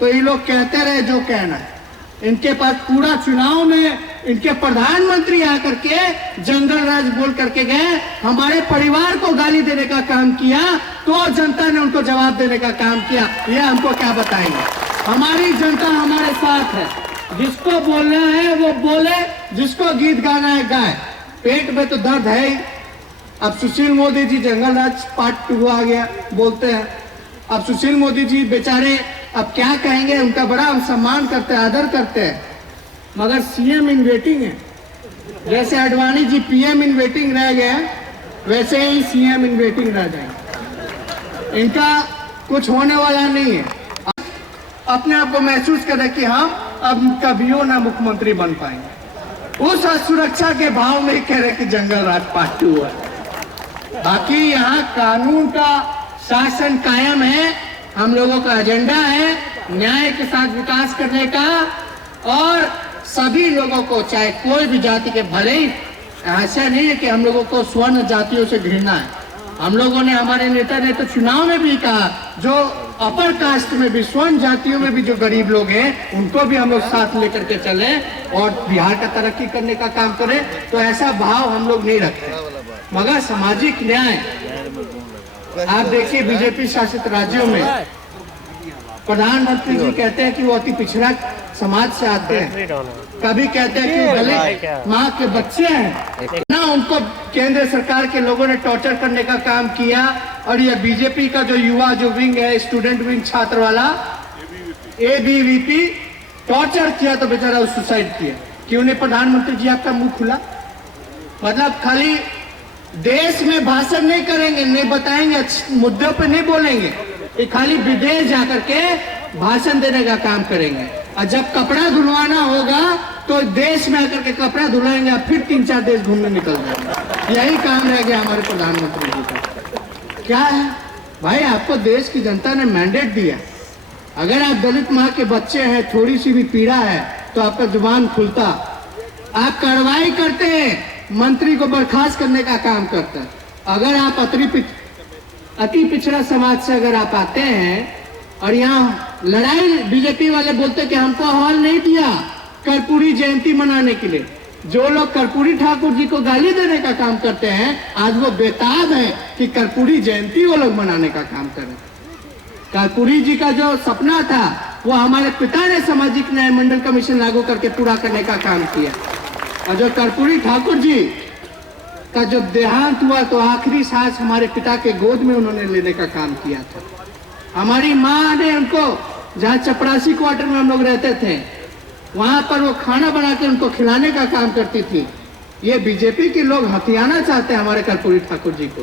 तो ये लोग कहते रहे जो कहना है, इनके पास पूरा चुनाव में इनके प्रधानमंत्री आकर के जंगल राज बोल करके गए, हमारे परिवार को गाली देने का काम किया, तो जनता ने उनको जवाब देने का काम किया। ये हमको क्या बताएंगे? हमारी जनता हमारे साथ है, जिसको बोलना है वो बोले, जिसको गीत गाना है गाए। पेट में तो दर्द है ही। अब सुशील मोदी जी जंगल राज पार्ट 2 आ गया बोलते हैं। अब सुशील मोदी जी बेचारे अब क्या कहेंगे, उनका बड़ा हम सम्मान करते हैं, आदर करते हैं, मगर CM इन वेटिंग है। जैसे Advani ji PM in waiting रह गए, वैसे ही CM इन वेटिंग रह जाएंगे। इनका कुछ होने वाला नहीं है। अपने आप को महसूस करें कि हम अब कभियो ना मुख्यमंत्री बन पाएंगे। उस सुरक्षा के भाव में कह रहे कि जंगल राज पार्ट 2 है। बाकी यहाँ कानून का शासन कायम है। हम लोगों का एजेंडा है न्याय के साथ विकास करने का, और सभी लोगों को, चाहे कोई भी जाति के, भले ही ऐसा नहीं है कि हम लोगों को स्वर्ण जातियों से घृणा है। हम लोगों ने, हमारे नेता ने तो चुनाव में भी कहा, जो अपर कास्ट में भी, स्वर्ण जातियों में भी जो गरीब लोग हैं, उनको भी हम लोग साथ लेकर के चले और बिहार का तरक्की करने का काम करें। तो ऐसा भाव हम लोग नहीं रखते। मगर सामाजिक न्याय, आप देखिए बीजेपी शासित राज्यों में प्रधानमंत्री जी कहते हैं कि वो अति पिछड़ा समाज से आते हैं, कभी कहते हैं कि दलित माँ के बच्चे हैं ना। उनको केंद्र सरकार के लोगों ने टॉर्चर करने का काम किया। और ये बीजेपी का जो युवा जो विंग है, स्टूडेंट विंग छात्र वाला, ABVP, टॉर्चर किया तो बेचारा सुसाइड किया। क्यों नहीं प्रधानमंत्री जी आपका मुंह खुला? मतलब खाली देश में भाषण नहीं करेंगे, नहीं बताएंगे, मुद्दों पे नहीं बोलेंगे, ये खाली विदेश जाकर के भाषण देने का काम करेंगे। और जब कपड़ा धुलवाना होगा तो देश में आकर के कपड़ा धुलाएंगे, फिर 3-4 देश घूमने निकल जाएंगे। यही काम रह गया हमारे प्रधानमंत्री जी का। क्या है भाई, आपको देश की जनता ने मैंडेट दिया, अगर आप दलित माँ के बच्चे हैं, थोड़ी सी भी पीड़ा है तो आपका जुबान खुलता, आप कार्रवाई करते हैं, मंत्री को बर्खास्त करने का काम करते हैं। अगर आप अति पिछड़ा समाज से अगर आप आते हैं और यहाँ लड़ाई, बीजेपी वाले बोलते कि हमको हॉल नहीं दिया कर्पूरी जयंती मनाने के लिए। जो लोग कर्पूरी ठाकुर जी को गाली देने का काम करते हैं, आज वो बेताब है कि कर्पूरी जयंती वो लोग मनाने का काम करें। कर्पूरी जी का जो सपना था वो हमारे पिता ने सामाजिक न्याय मंडल कमीशन लागू करके पूरा करने का काम किया। और जो कर्पूरी ठाकुर जी का जब देहांत हुआ तो आखिरी सांस हमारे पिता के गोद में उन्होंने लेने का काम किया था। हमारी माँ ने उनको, जहाँ चपरासी क्वार्टर में हम लोग रहते थे, वहां पर वो खाना बना के उनको खिलाने का काम करती थी। ये बीजेपी के लोग हथियाना चाहते हैं हमारे कर्पूरी ठाकुर जी को।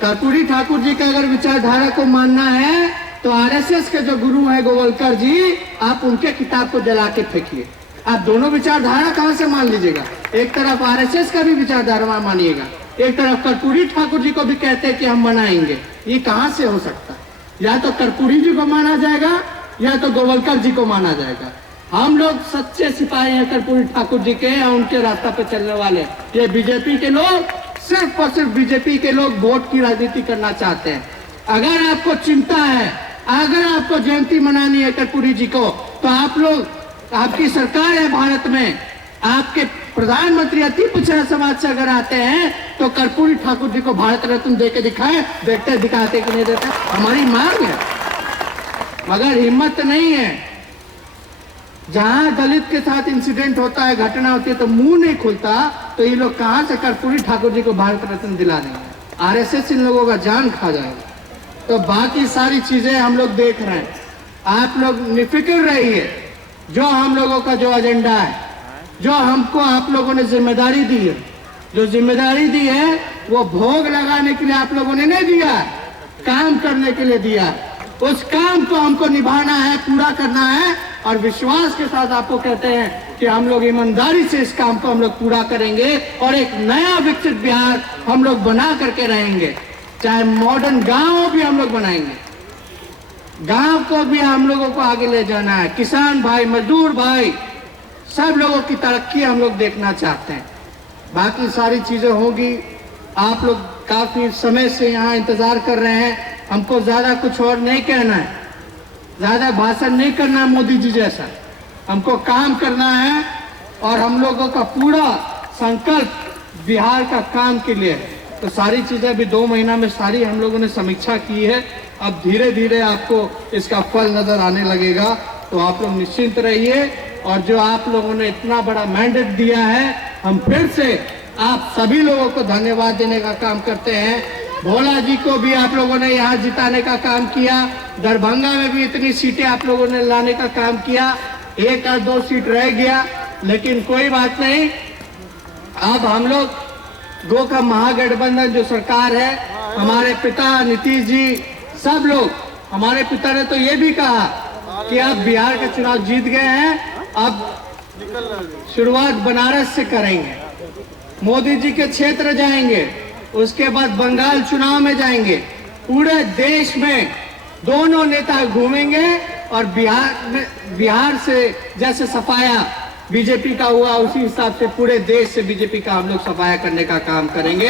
कर्पूरी ठाकुर जी का अगर विचारधारा को मानना है तो RSS के जो गुरु है गोवलकर जी, आप उनके किताब को जला के फेंकिए। आप दोनों विचारधारा कहां से मान लीजिएगा? एक तरफ आरएसएस का भी विचारधारा मानिएगा, एक तरफ कर्पूरी ठाकुर जी को भी कहते हैं कि हम मनाएंगे। ये कहां से हो सकता है? या तो कर्पूरी जी को माना जाएगा या तो गोवलकर जी को माना जाएगा। हम लोग सच्चे सिपाही हैं कर्पूरी ठाकुर जी के, या उनके रास्ता पे चलने वाले। ये बीजेपी के लोग, सिर्फ और सिर्फ बीजेपी के लोग वोट की राजनीति करना चाहते हैं। अगर आपको चिंता है, अगर आपको जयंती मनानी है कर्पूरी जी को, तो आप लोग, आपकी सरकार है भारत में, आपके प्रधानमंत्री अति पिछड़ा समाज से अगर आते हैं तो कर्पूरी ठाकुर जी को भारत रत्न दे के दिखाएं। देखते दिखाते कि नहीं देते, हमारी मांग है, मगर हिम्मत नहीं है। जहां दलित के साथ इंसिडेंट होता है, घटना होती है, तो मुंह नहीं खुलता, तो ये लोग कहां से कर्पूरी ठाकुर जी को भारत रत्न दिला देंगे? आरएसएस इन लोगों का जान खा जाएगा। तो बाकी सारी चीजें हम लोग देख रहे हैं, आप लोग निफिक्र रहिए। जो हम लोगों का जो एजेंडा है, जो हमको आप लोगों ने जिम्मेदारी दी है, जो जिम्मेदारी दी है वो भोग लगाने के लिए आप लोगों ने नहीं दिया, काम करने के लिए दिया। उस काम को हमको निभाना है, पूरा करना है, और विश्वास के साथ आपको कहते हैं कि हम लोग ईमानदारी से इस काम को हम लोग पूरा करेंगे और एक नया विकसित बिहार हम लोग बना करके रहेंगे। चाहे मॉडर्न गांव भी हम लोग बनाएंगे, गांव को भी हम लोगों को आगे ले जाना है। किसान भाई, मजदूर भाई, सब लोगों की तरक्की हम लोग देखना चाहते हैं। बाकी सारी चीजें होगी। आप लोग काफी समय से यहाँ इंतजार कर रहे हैं, हमको ज्यादा कुछ और नहीं कहना है, ज्यादा भाषण नहीं करना है मोदी जी जैसा, हमको काम करना है। और हम लोगों का पूरा संकल्प बिहार का काम के लिए है। तो सारी चीजें अभी 2 महीना में सारी हम लोगों ने समीक्षा की है। अब धीरे धीरे आपको इसका फल नजर आने लगेगा, तो आप लोग निश्चिंत रहिए। और जो आप लोगों ने इतना बड़ा मैंडेट दिया है, हम फिर से आप सभी लोगों को धन्यवाद देने का काम करते हैं। भोला जी को भी आप लोगों ने यहाँ जिताने का काम किया, दरभंगा में भी इतनी सीटें आप लोगों ने लाने का काम किया। 1 या 2 सीट रह गया, लेकिन कोई बात नहीं। अब हम लोग गो का महागठबंधन जो सरकार है, हमारे पिता नीतीश जी, सब लोग, हमारे पिता ने तो ये भी कहा कि अब बिहार का चुनाव जीत गए हैं, अब शुरुआत बनारस से करेंगे, मोदी जी के क्षेत्र जाएंगे, उसके बाद बंगाल चुनाव में जाएंगे, पूरे देश में दोनों नेता घूमेंगे और बिहार से जैसे सफाया बीजेपी का हुआ, उसी हिसाब से पूरे देश से बीजेपी का हम लोग सफाया करने का काम करेंगे।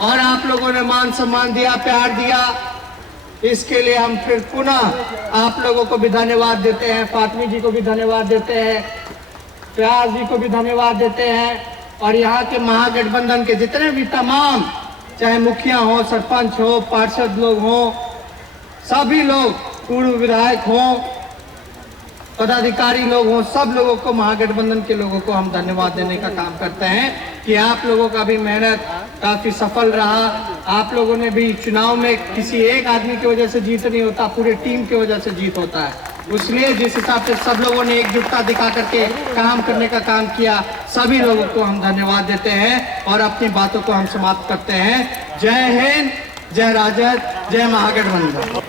और आप लोगों ने मान सम्मान दिया, प्यार दिया, इसके लिए हम फिर पुनः आप लोगों को भी धन्यवाद देते हैं, फातमी जी को भी धन्यवाद देते हैं, प्यार जी को भी धन्यवाद देते हैं। और यहाँ के महागठबंधन के जितने भी तमाम, चाहे मुखिया हो, सरपंच हो, पार्षद लोग हो, सभी लोग, पूर्व विधायक हो, पदाधिकारी लोग हों, सब लोगों को, महागठबंधन के लोगों को हम धन्यवाद देने का काम करते हैं कि आप लोगों का भी मेहनत काफी सफल रहा। आप लोगों ने भी चुनाव में किसी एक आदमी की वजह से जीत नहीं होता, पूरे टीम की वजह से जीत होता है। इसलिए जिस हिसाब से सब लोगों ने एकजुटता दिखा करके काम करने का काम किया, सभी लोगों को हम धन्यवाद देते हैं और अपनी बातों को हम समाप्त करते हैं। जय हिंद, जय राजद, जय महागठबंधन।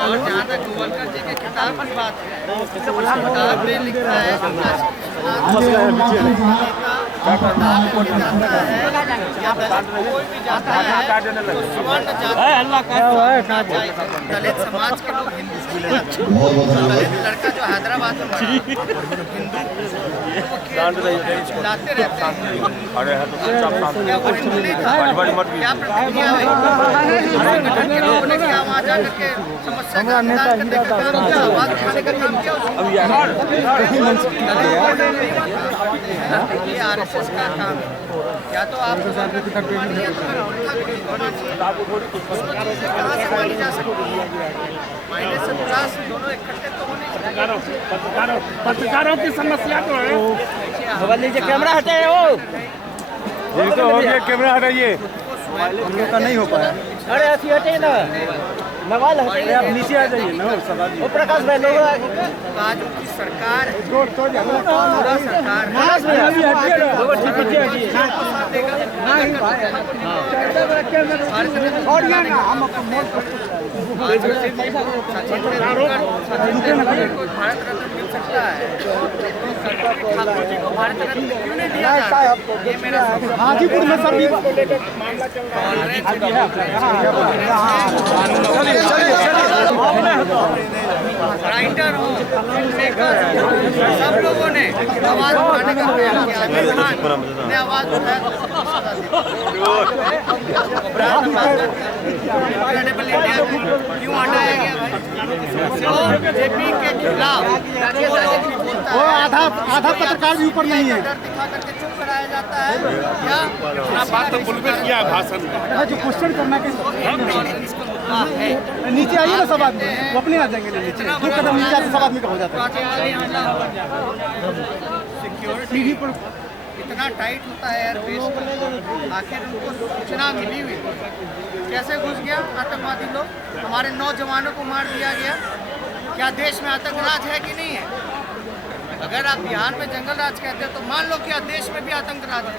और जहाँ तक गोवलकर जी के किताब की बात है, किताब में लिखा है कोई भी जाता है तो स्वर्ण जाति, दलित समाज के लोग हिंदू, दलित लड़का जो हैदराबाद में चिल्लाते रहते हैं, क्या वो हिंदू नहीं था? क्या प्रतिक्रिया संगठन के लोगों ने क्या वहाँ जा करके समस्या का निदान करने का काम किया, आवाज उठाने का काम किया? ये आरएसएस का काम है। या तो आप कहाँ से मानी जा सकती है? मायने से प्लस दोनों इकट्ठे तो होने। पत्रकारों की समस्या तो है। मोबाइल लीजिए, कैमरा हटाइए, वो तो हो गया, कैमरा हटाइए। हम लोग का नहीं हो पाया। अरे ऐसी हटे ना। आप नीचे आ जाइए ना प्रकाश भाई लोग आज की सरकार पूरा सरकार भारत रत्न मिल सकता है ठाकुर जी को भारत रत्न क्यों नहीं दिया जा रहा? ये मेरा हाजीपुर में सभी राइटर हो मेकर सब लोगों ने आवाज उठाने का प्रयास किया। आमिर खान ने आवाज उठाया इनक्रेडिबल इंडिया क्यों हटाया गया भाई? तो जेपी के खिलाफ वो आधा पत्रकार भी ऊपर नहीं है दिखा करके चुप कराया जाता है या बात तो किया भाषण में जो क्वेश्चन करना के नीचे आइए ना सब आदमी वो अपने आ जाएंगे नीचे 2 कदम नीचे आते सब आदमी का हो जाता है सिक्योरिटी पर इतना टाइट होता है एयरबेस आखिर उनको सूचना मिली हुई कैसे घुस गया आतंकवादी लोग? हमारे नौजवानों को मार दिया गया। क्या देश में आतंकराज है कि नहीं है? अगर आप बिहार में जंगल राज कहते हैं तो मान लो क्या देश में भी आतंकराज है।